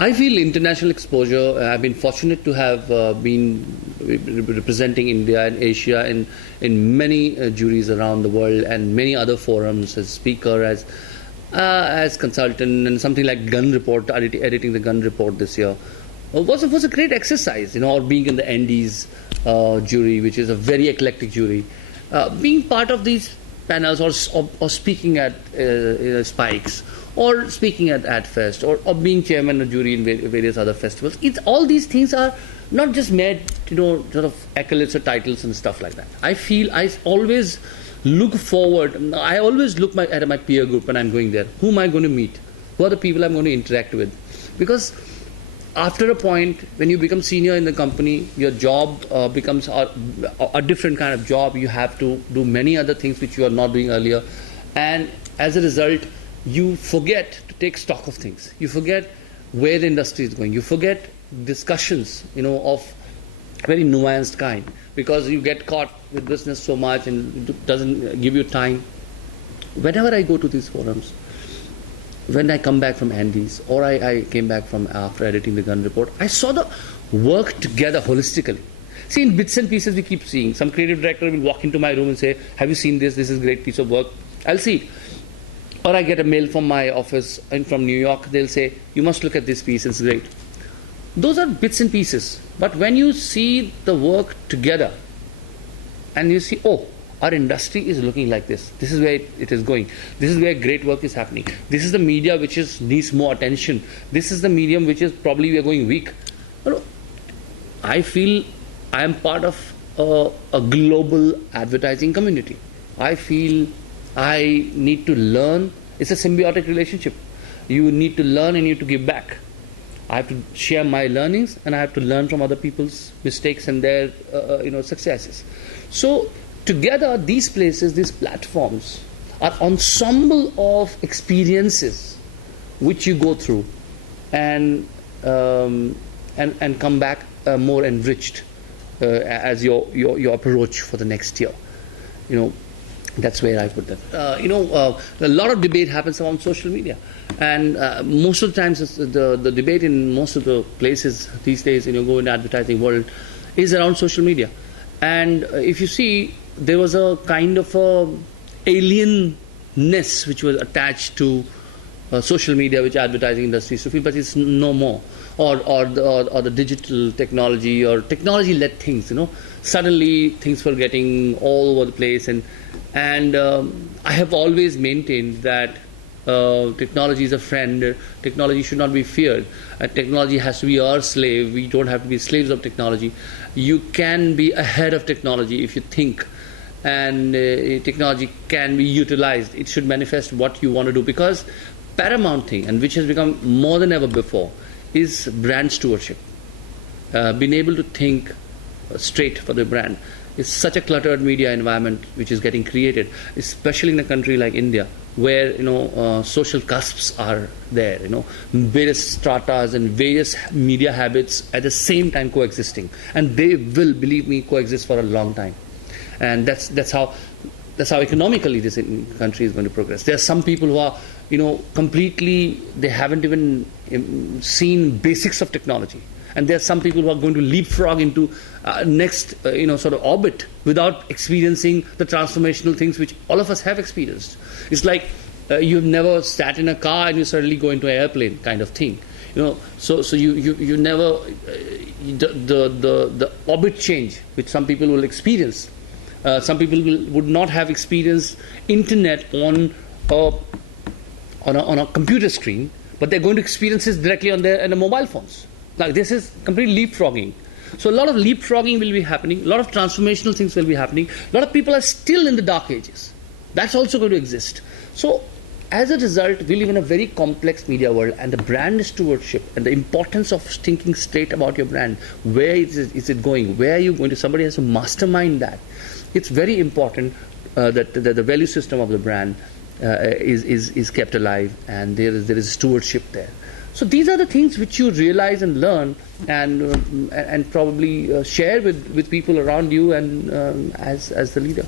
I feel international exposure. I've been fortunate to have been representing India and Asia in many juries around the world and many other forums as speaker, as consultant, and something like Gun Report, editing the Gun Report this year. Was a great exercise, or being in the Andes jury, which is a very eclectic jury. Being part of these panels or speaking at Spikes or speaking at AdFest or being chairman of jury in various other festivals. All these things are not just made, sort of accolades or titles and stuff like that. I feel I always look forward. I always look at my peer group when I'm going there. Who am I going to meet? Who are the people I'm going to interact with? Because after a point, when you become senior in the company, your job becomes a different kind of job. You have to do many other things which you are not doing earlier. And as a result, you forget to take stock of things. You forget where the industry is going. You forget discussions, of very nuanced kind, because you get caught with business so much and it doesn't give you time. Whenever I go to these forums, when I come back from Andes or I came back from after editing the Gun Report, I saw the work together holistically. See, in bits and pieces we keep seeing. Some creative director will walk into my room and say, have you seen this? This is a great piece of work. I'll see it. Or I get a mail from my office and from New York, they'll say, you must look at this piece, it's great. Those are bits and pieces. But when you see the work together and you see, oh, our industry is looking like this. This is where it is going. This is where great work is happening. This is the media which needs more attention. This is the medium which is probably we are going weak. I feel I am part of a global advertising community. I feel I need to learn. It's a symbiotic relationship. You need to learn and you need to give back. I have to share my learnings and I have to learn from other people's mistakes and their successes. So together, these places, these platforms are ensemble of experiences which you go through and come back more enriched as your approach for the next year. That's where I put that. A lot of debate happens around social media, and most of the times the debate in most of the places these days, go in the advertising world, is around social media. And if you see, there was a kind of alienness which was attached to social media, which advertising industry used to feel, but it's no more. Or the digital technology or technology-led things. Suddenly things were getting all over the place, and I have always maintained that technology is a friend. Technology should not be feared. Technology has to be our slave. We don't have to be slaves of technology. You can be ahead of technology if you think, and technology can be utilized. It should manifest what you want to do, because paramount thing, and which has become more than ever before, is brand stewardship. Being able to think straight for the brand. It's such a cluttered media environment which is getting created, especially in a country like India, where social cusps are there, various stratas and various media habits at the same time coexisting, and they will, believe me, coexist for a long time. And that's how economically this country is going to progress. There are some people who are completely, they haven't even seen basics of technology. And there are some people who are going to leapfrog into next, sort of orbit without experiencing the transformational things which all of us have experienced. It's like you've never sat in a car and you suddenly go into an airplane kind of thing. So you never, the orbit change which some people will experience. Some people would not have experienced internet on a computer screen, but they're going to experience this directly on their mobile phones. Like, this is complete leapfrogging. So a lot of leapfrogging will be happening. A lot of transformational things will be happening. A lot of people are still in the dark ages. That's also going to exist. So as a result, we live in a very complex media world, and the brand stewardship and the importance of thinking straight about your brand. Where is it going? Where are you going to? Somebody has to mastermind that. It's very important that the value system of the brand is kept alive, and there is stewardship there. So these are the things which you realize and learn, and probably share with people around you and as the leader.